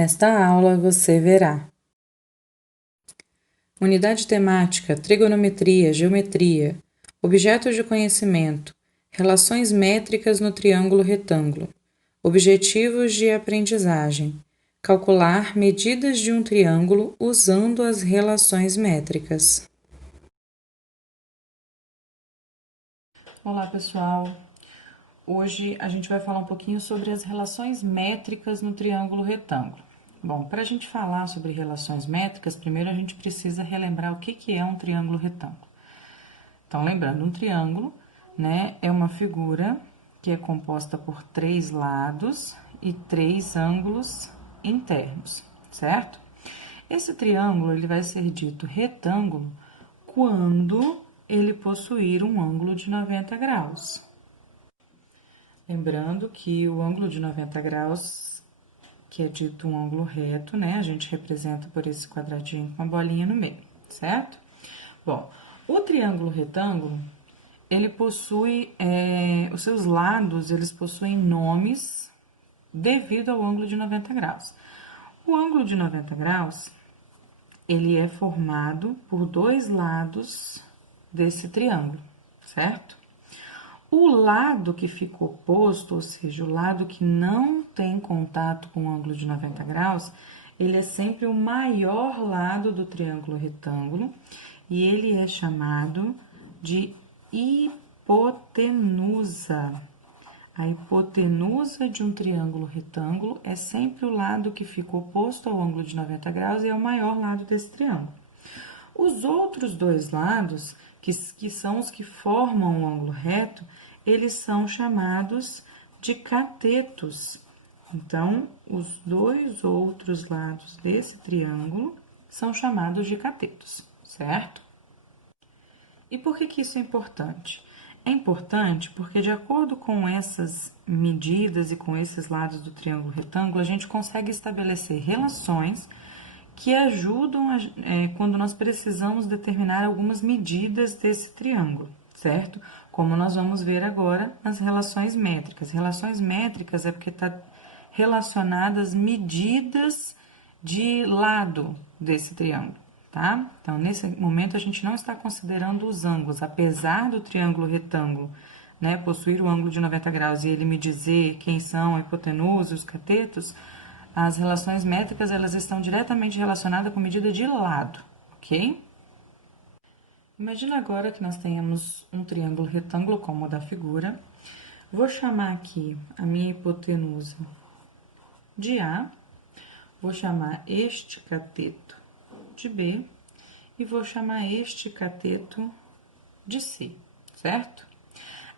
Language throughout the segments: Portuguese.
Nesta aula você verá: unidade temática, trigonometria, geometria, objetos de conhecimento, relações métricas no triângulo retângulo, objetivos de aprendizagem, calcular medidas de um triângulo usando as relações métricas. Olá, pessoal! Hoje a gente vai falar um pouquinho sobre as relações métricas no triângulo retângulo. Bom, para a gente falar sobre relações métricas, primeiro a gente precisa relembrar o que é um triângulo retângulo. Então, lembrando, um triângulo, né, é uma figura que é composta por 3 lados e 3 ângulos internos, certo? Esse triângulo ele vai ser dito retângulo quando ele possuir um ângulo de 90 graus. Lembrando que o ângulo de 90 graus, que é dito um ângulo reto, né? A gente representa por esse quadradinho com a bolinha no meio, certo? Bom, o triângulo retângulo, ele possui, os seus lados, eles possuem nomes devido ao ângulo de 90 graus. O ângulo de 90 graus, ele é formado por 2 lados desse triângulo, certo? O lado que fica oposto, ou seja, o lado que não tem contato com o ângulo de 90 graus, ele é sempre o maior lado do triângulo retângulo e ele é chamado de hipotenusa. A hipotenusa de um triângulo retângulo é sempre o lado que fica oposto ao ângulo de 90 graus e é o maior lado desse triângulo. Os outros 2 lados, que são os que formam o ângulo reto, eles são chamados de catetos. Então, os 2 outros lados desse triângulo são chamados de catetos, certo? E por que isso é importante? É importante porque, de acordo com essas medidas e com esses lados do triângulo retângulo, a gente consegue estabelecer relações que ajudam quando nós precisamos determinar algumas medidas desse triângulo, certo? Como nós vamos ver agora nas relações métricas. Relações métricas é porque está relacionadas medidas de lado desse triângulo, tá? Então, nesse momento, a gente não está considerando os ângulos, apesar do triângulo retângulo, né, possuir o ângulo de 90 graus e ele me dizer quem são a hipotenusa e os catetos, as relações métricas, elas estão diretamente relacionadas com medida de lado, ok? Imagina agora que nós tenhamos um triângulo retângulo como o da figura. Vou chamar aqui a minha hipotenusa de A, vou chamar este cateto de B e vou chamar este cateto de C, certo?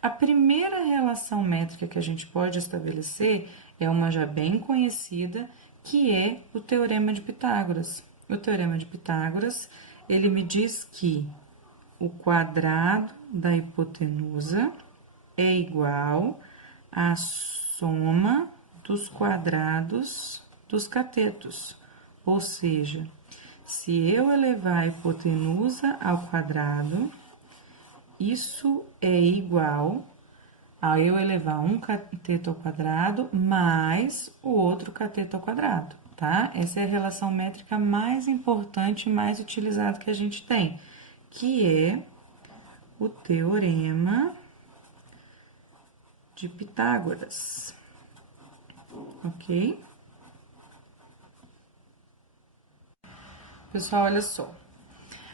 A primeira relação métrica que a gente pode estabelecer é uma já bem conhecida, que é o Teorema de Pitágoras. O Teorema de Pitágoras, ele me diz que o quadrado da hipotenusa é igual à soma dos quadrados dos catetos. Ou seja, se eu elevar a hipotenusa ao quadrado, isso é igual a eu elevar um cateto ao quadrado mais o outro cateto ao quadrado, tá? Essa é a relação métrica mais importante e mais utilizada que a gente tem, que é o Teorema de Pitágoras, ok? Pessoal, olha só.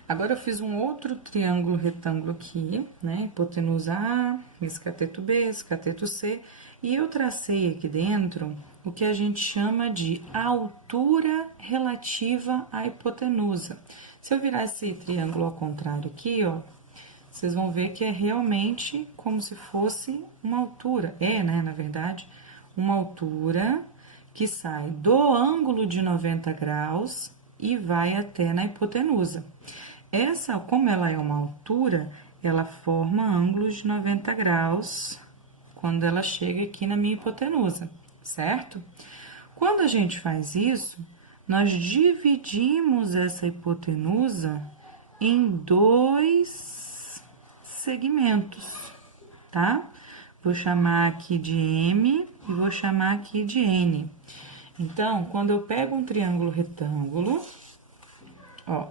Agora, eu fiz um outro triângulo retângulo aqui, né? Hipotenusa A, esse cateto B, esse cateto C. E eu tracei aqui dentro o que a gente chama de altura relativa à hipotenusa. Se eu virar esse triângulo ao contrário aqui, ó, vocês vão ver que é realmente como se fosse uma altura. É, né, na verdade, uma altura que sai do ângulo de 90 graus e vai até na hipotenusa. Essa, como ela é uma altura, ela forma ângulos de 90 graus quando ela chega aqui na minha hipotenusa, certo? Quando a gente faz isso, nós dividimos essa hipotenusa em 2 segmentos, tá? Vou chamar aqui de M e vou chamar aqui de N. Então, quando eu pego um triângulo retângulo, ó,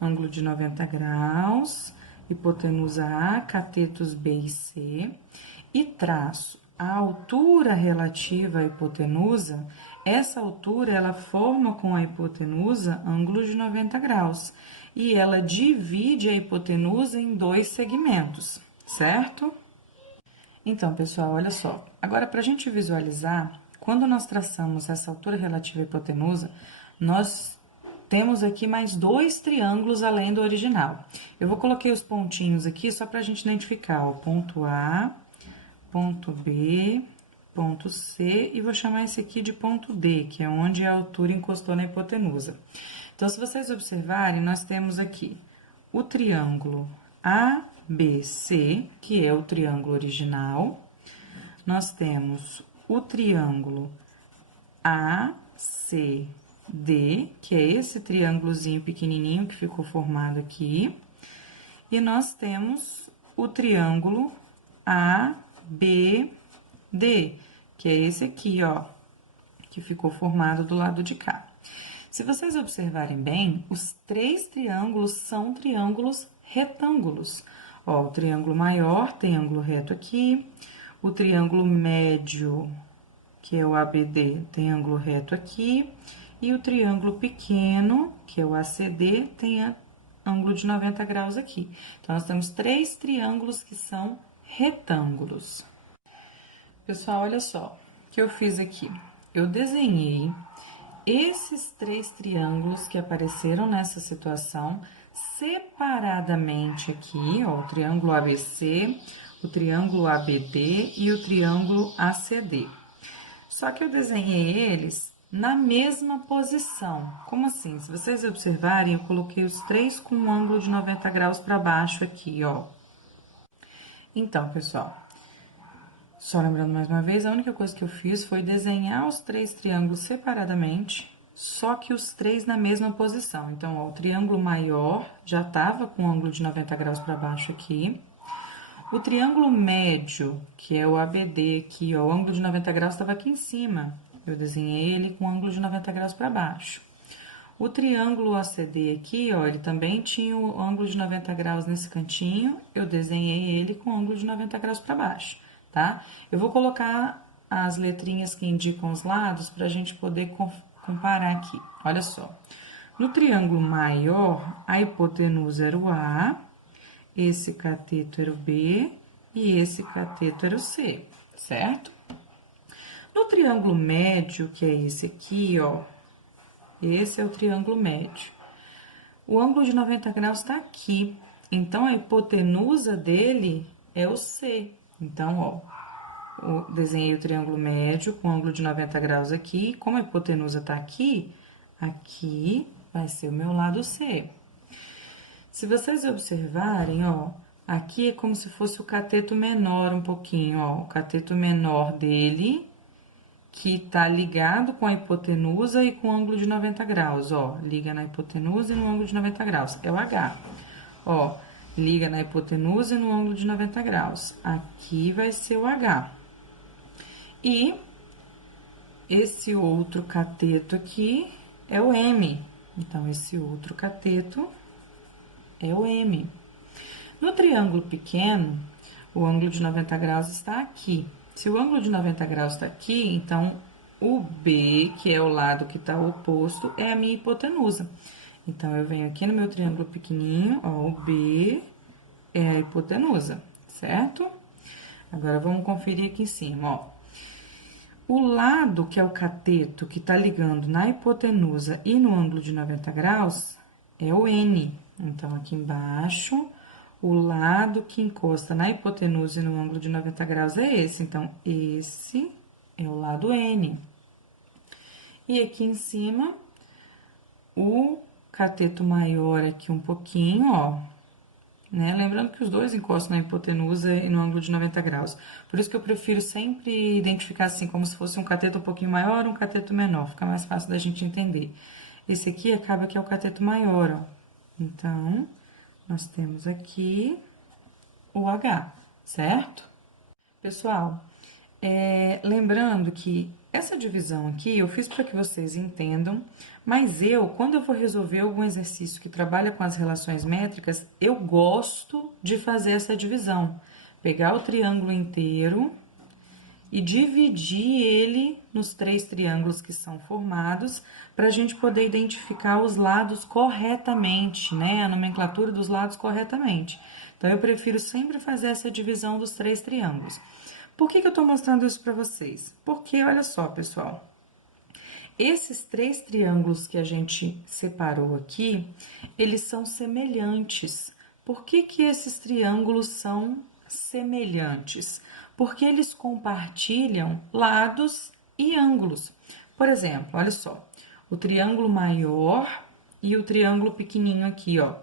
ângulo de 90 graus, hipotenusa A, catetos B e C, e traço a altura relativa à hipotenusa, essa altura ela forma com a hipotenusa ângulo de 90 graus e ela divide a hipotenusa em dois segmentos, certo? Então, pessoal, olha só. Agora, para a gente visualizar, quando nós traçamos essa altura relativa à hipotenusa, nós temos aqui mais dois triângulos além do original. Eu vou colocar os pontinhos aqui só para a gente identificar, ó, ponto A, ponto B, ponto C, e vou chamar esse aqui de ponto D, que é onde a altura encostou na hipotenusa. Então, se vocês observarem, nós temos aqui o triângulo ABC, que é o triângulo original. Nós temos o triângulo ACD, que é esse triângulozinho pequenininho que ficou formado aqui. E nós temos o triângulo ABD, que é esse aqui, ó, que ficou formado do lado de cá. Se vocês observarem bem, os três triângulos são triângulos retângulos. Ó, o triângulo maior tem ângulo reto aqui, o triângulo médio, que é o ABD, tem ângulo reto aqui, e o triângulo pequeno, que é o ACD, tem ângulo de 90 graus aqui. Então, nós temos três triângulos que são retângulos. Pessoal, olha só o que eu fiz aqui. Eu desenhei esses três triângulos que apareceram nessa situação separadamente aqui, ó, o triângulo ABC, o triângulo ABD e o triângulo ACD. Só que eu desenhei eles na mesma posição. Como assim? Se vocês observarem, eu coloquei os três com um ângulo de 90 graus para baixo aqui, ó. Então, pessoal, só lembrando mais uma vez, a única coisa que eu fiz foi desenhar os três triângulos separadamente, só que os três na mesma posição. Então, ó, o triângulo maior já estava com ângulo de 90 graus para baixo aqui. O triângulo médio, que é o ABD aqui, ó, o ângulo de 90 graus estava aqui em cima. Eu desenhei ele com ângulo de 90 graus para baixo. O triângulo ACD aqui, ó, ele também tinha o ângulo de 90 graus nesse cantinho. Eu desenhei ele com ângulo de 90 graus para baixo, tá? Eu vou colocar as letrinhas que indicam os lados para a gente poder comparar aqui. Olha só. No triângulo maior, a hipotenusa era o A, esse cateto era o B e esse cateto era o C, certo? No triângulo médio, que é esse aqui, ó, esse é o triângulo médio. O ângulo de 90 graus está aqui, então a hipotenusa dele é o C. Então, ó, eu desenhei o triângulo médio com ângulo de 90 graus aqui. Como a hipotenusa está aqui, aqui vai ser o meu lado C. Se vocês observarem, ó, aqui é como se fosse o cateto menor um pouquinho, ó, o cateto menor dele, que tá ligado com a hipotenusa e com ângulo de 90 graus, ó, liga na hipotenusa e no ângulo de 90 graus, é o H. Ó, liga na hipotenusa e no ângulo de 90 graus, aqui vai ser o H. E esse outro cateto aqui é o M, então, esse outro cateto é o M. No triângulo pequeno, o ângulo de 90 graus está aqui. Se o ângulo de 90 graus está aqui, então o B, que é o lado que está oposto, é a minha hipotenusa. Então, eu venho aqui no meu triângulo pequenininho, ó, o B é a hipotenusa, certo? Agora, vamos conferir aqui em cima, ó. O lado que é o cateto que está ligando na hipotenusa e no ângulo de 90 graus é o N. Então, aqui embaixo, o lado que encosta na hipotenusa e no ângulo de 90 graus é esse. Então, esse é o lado N. E aqui em cima, o cateto maior aqui um pouquinho, ó. Né? Lembrando que os dois encostam na hipotenusa e no ângulo de 90 graus. Por isso que eu prefiro sempre identificar assim, como se fosse um cateto um pouquinho maior ou um cateto menor. Fica mais fácil da gente entender. Esse aqui acaba que é o cateto maior, ó. Então, nós temos aqui o H, certo? Pessoal, Lembrando que essa divisão aqui eu fiz para que vocês entendam, mas quando eu for resolver algum exercício que trabalha com as relações métricas, eu gosto de fazer essa divisão. Pegar o triângulo inteiro e dividir ele nos 3 triângulos que são formados, para a gente poder identificar os lados corretamente, né? A nomenclatura dos lados corretamente. Então, eu prefiro sempre fazer essa divisão dos 3 triângulos. Por que eu estou mostrando isso para vocês? Porque, olha só, pessoal, esses 3 triângulos que a gente separou aqui, eles são semelhantes. Por que esses triângulos são semelhantes? Porque eles compartilham lados e ângulos. Por exemplo, olha só, o triângulo maior e o triângulo pequenininho aqui, ó.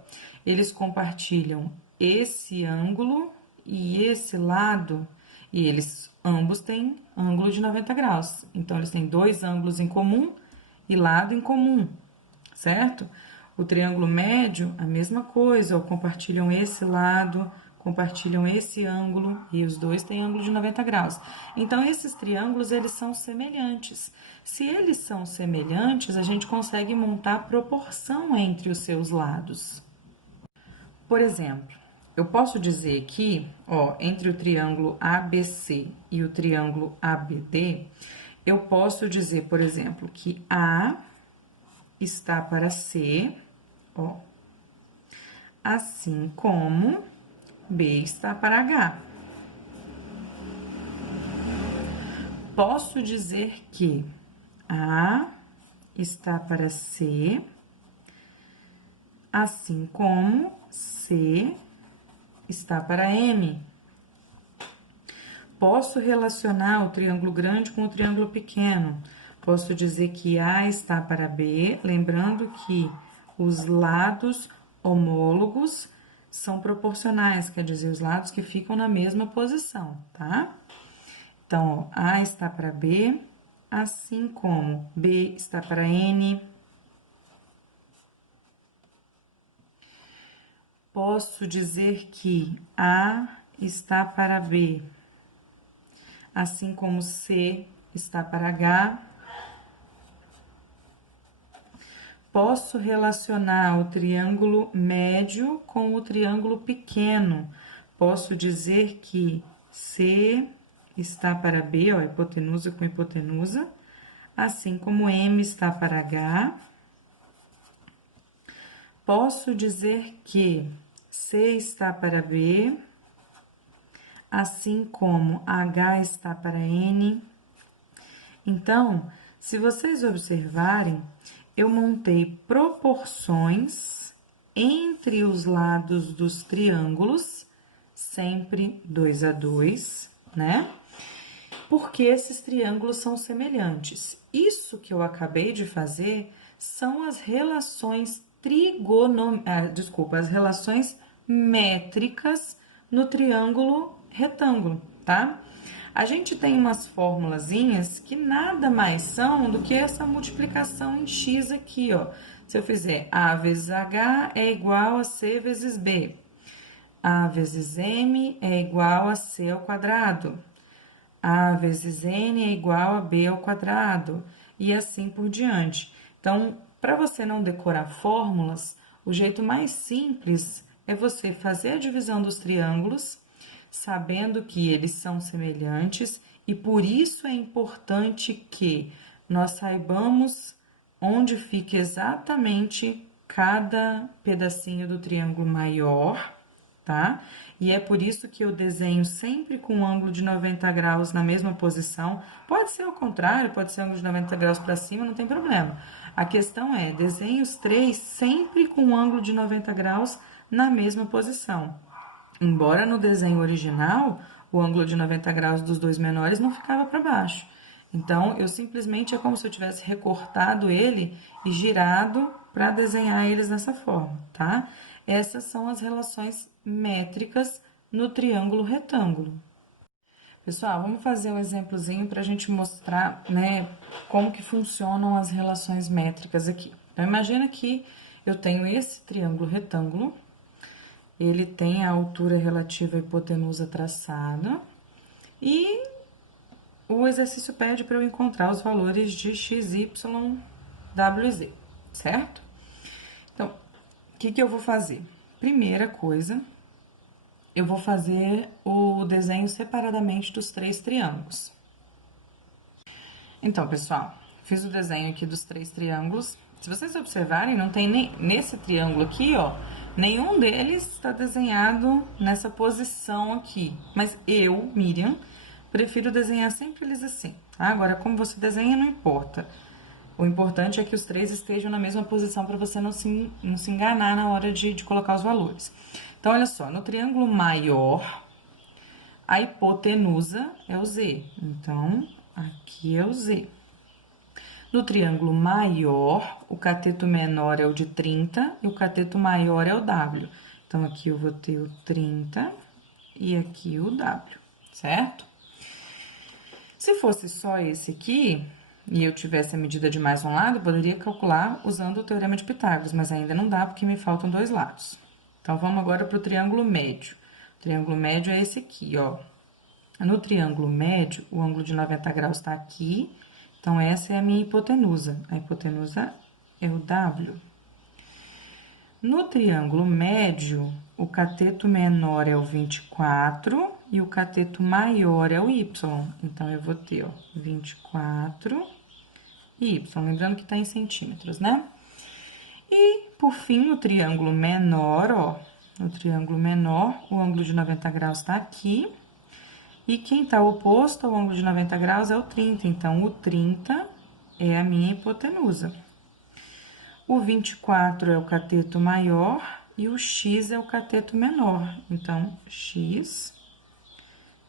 Eles compartilham esse ângulo e esse lado, e eles ambos têm ângulo de 90 graus. Então, eles têm 2 ângulos em comum e lado em comum, certo? O triângulo médio, a mesma coisa, ó, compartilham esse lado, compartilham esse ângulo e os dois têm ângulo de 90 graus. Então, esses triângulos, eles são semelhantes. Se eles são semelhantes, a gente consegue montar proporção entre os seus lados. Por exemplo, eu posso dizer aqui, ó, entre o triângulo ABC e o triângulo ABD, eu posso dizer, por exemplo, que A está para C, ó, assim como B está para H. Posso dizer que A está para C, assim como C está para M. Posso relacionar o triângulo grande com o triângulo pequeno. Posso dizer que A está para B, lembrando que os lados homólogos são proporcionais, quer dizer, os lados que ficam na mesma posição, tá? Então, ó, A está para B, assim como B está para N. Posso dizer que A está para B, assim como C está para H. Posso relacionar o triângulo médio com o triângulo pequeno. Posso dizer que C está para B, ó, hipotenusa com hipotenusa, assim como M está para H. Posso dizer que C está para B, assim como H está para N. Então, se vocês observarem, eu montei proporções entre os lados dos triângulos, sempre 2 a 2, né? Porque esses triângulos são semelhantes. Isso que eu acabei de fazer são as relações as relações métricas no triângulo retângulo, tá? A gente tem umas formulazinhas que nada mais são do que essa multiplicação em x aqui, ó. Se eu fizer A vezes H é igual a C vezes B. A vezes M é igual a C ao quadrado. A vezes N é igual a B ao quadrado. E assim por diante. Então, para você não decorar fórmulas, o jeito mais simples é você fazer a divisão dos triângulos, sabendo que eles são semelhantes, e por isso é importante que nós saibamos onde fica exatamente cada pedacinho do triângulo maior, tá? E é por isso que eu desenho sempre com um ângulo de 90 graus na mesma posição. Pode ser ao contrário, pode ser ângulo de 90 graus para cima, não tem problema. A questão é, desenhe os 3 sempre com um ângulo de 90 graus na mesma posição. Embora no desenho original, o ângulo de 90 graus dos dois menores não ficava para baixo. Então, eu simplesmente é como se eu tivesse recortado ele e girado para desenhar eles dessa forma, tá? Essas são as relações métricas no triângulo retângulo. Pessoal, vamos fazer um exemplozinho para a gente mostrar, né, como que funcionam as relações métricas aqui. Então, imagina que eu tenho esse triângulo retângulo, ele tem a altura relativa à hipotenusa traçada, e o exercício pede para eu encontrar os valores de x, y, w e z, certo? Então, o que eu vou fazer? Primeira coisa, eu vou fazer o desenho separadamente dos 3 triângulos. Então, pessoal, fiz o desenho aqui dos 3 triângulos. Se vocês observarem, não tem nem nesse triângulo aqui, ó, nenhum deles está desenhado nessa posição aqui. Mas eu, Miriam, prefiro desenhar sempre eles assim, tá? Agora, como você desenha, não importa. O importante é que os 3 estejam na mesma posição para você não se enganar na hora de colocar os valores. Então, olha só, no triângulo maior, a hipotenusa é o Z. Então, aqui é o Z. No triângulo maior, o cateto menor é o de 30 e o cateto maior é o W. Então, aqui eu vou ter o 30 e aqui o W, certo? Se fosse só esse aqui, e eu tivesse a medida de mais um lado, eu poderia calcular usando o teorema de Pitágoras, mas ainda não dá porque me faltam 2 lados. Então, vamos agora para o triângulo médio. O triângulo médio é esse aqui, ó. No triângulo médio, o ângulo de 90 graus está aqui, então essa é a minha hipotenusa. A hipotenusa é o W. No triângulo médio, o cateto menor é o 24 e o cateto maior é o Y. Então, eu vou ter, ó, 24 e Y. Lembrando que está em centímetros, né? E, por fim, no triângulo menor, ó, no triângulo menor, o ângulo de 90 graus está aqui. E quem está oposto ao ângulo de 90 graus é o 30. Então, o 30 é a minha hipotenusa. O 24 é o cateto maior e o x é o cateto menor. Então, x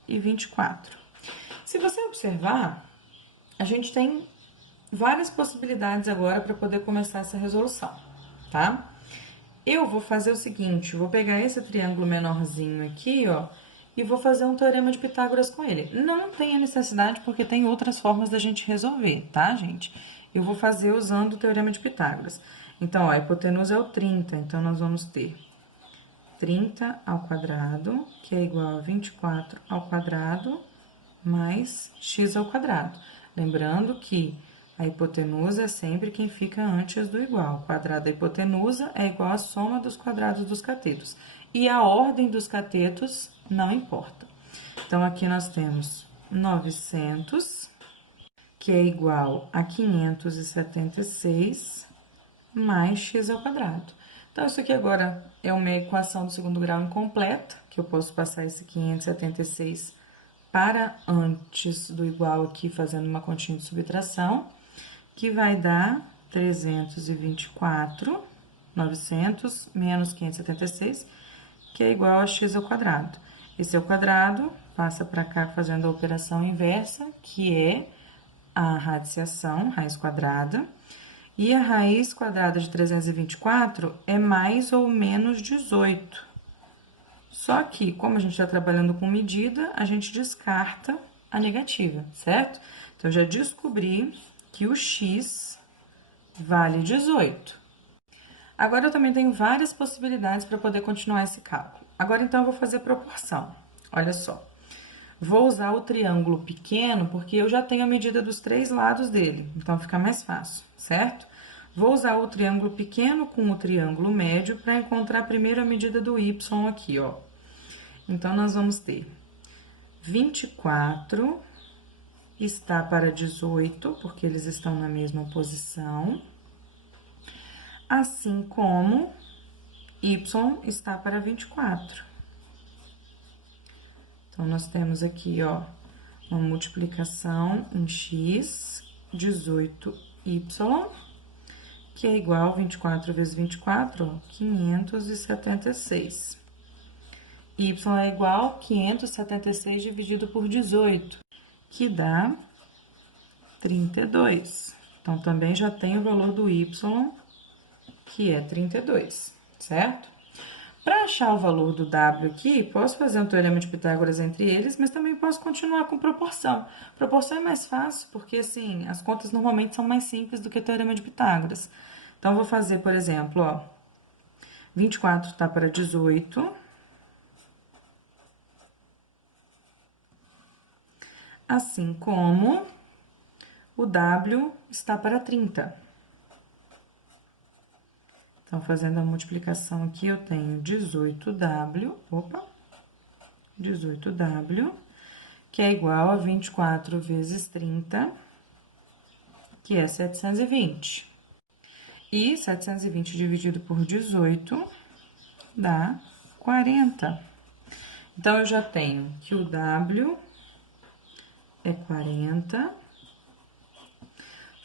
e 24. Se você observar, a gente tem várias possibilidades agora para poder começar essa resolução, tá? Eu vou fazer o seguinte, vou pegar esse triângulo menorzinho aqui, ó, e vou fazer um teorema de Pitágoras com ele. Não tem a necessidade, porque tem outras formas da gente resolver, tá, gente? Eu vou fazer usando o teorema de Pitágoras. Então, ó, a hipotenusa é o 30, então nós vamos ter 30 ao quadrado, que é igual a 24 ao quadrado, mais x ao quadrado. Lembrando que a hipotenusa é sempre quem fica antes do igual. O quadrado da hipotenusa é igual à soma dos quadrados dos catetos. E a ordem dos catetos não importa. Então, aqui nós temos 900, que é igual a 576, mais x ao quadrado. Então, isso aqui agora é uma equação do segundo grau incompleta, que eu posso passar esse 576 para antes do igual aqui, fazendo uma continha de subtração, que vai dar 324, 900 menos 576, que é igual a x ao quadrado. Esse é o quadrado, passa para cá fazendo a operação inversa, que é a radiciação, raiz quadrada. E a raiz quadrada de 324 é mais ou menos 18. Só que, como a gente está trabalhando com medida, a gente descarta a negativa, certo? Então, eu já descobri que o x vale 18. Agora, eu também tenho várias possibilidades para poder continuar esse cálculo. Agora, então, eu vou fazer proporção. Olha só. Vou usar o triângulo pequeno, porque eu já tenho a medida dos 3 lados dele, então fica mais fácil, certo? Vou usar o triângulo pequeno com o triângulo médio para encontrar primeiro a medida do y aqui, ó. Então, nós vamos ter 24 está para 18, porque eles estão na mesma posição. Assim como y está para 24. Então, nós temos aqui, ó, uma multiplicação em x, 18y, que é igual a 24 vezes 24, ó, 576. Y é igual a 576 dividido por 18, que dá 32. Então, também já tem o valor do y, que é 32, certo? Para achar o valor do W aqui, posso fazer um teorema de Pitágoras entre eles, mas também posso continuar com proporção. Proporção é mais fácil, porque, assim, as contas normalmente são mais simples do que teorema de Pitágoras. Então, vou fazer, por exemplo, ó, 24 está para 18. assim como o W está para 30. Então, fazendo a multiplicação aqui, eu tenho 18W, 18W, que é igual a 24 vezes 30, que é 720. E 720 dividido por 18 dá 40. Então, eu já tenho que o W é 40.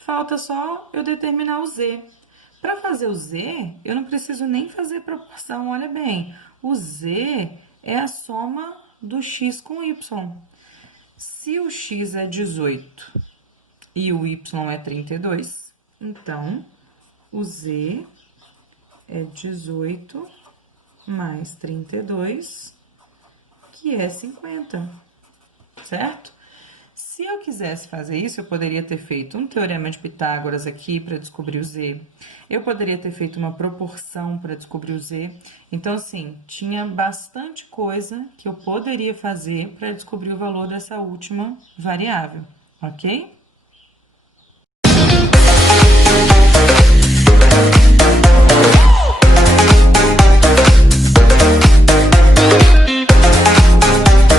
Falta só eu determinar o Z. Para fazer o Z, eu não preciso nem fazer proporção, olha bem. O Z é a soma do x com y. Se o x é 18 e o y é 32, então o Z é 18 mais 32, que é 50, certo? Se eu quisesse fazer isso, eu poderia ter feito um teorema de Pitágoras aqui para descobrir o Z. Eu poderia ter feito uma proporção para descobrir o Z. Então, assim, tinha bastante coisa que eu poderia fazer para descobrir o valor dessa última variável, ok?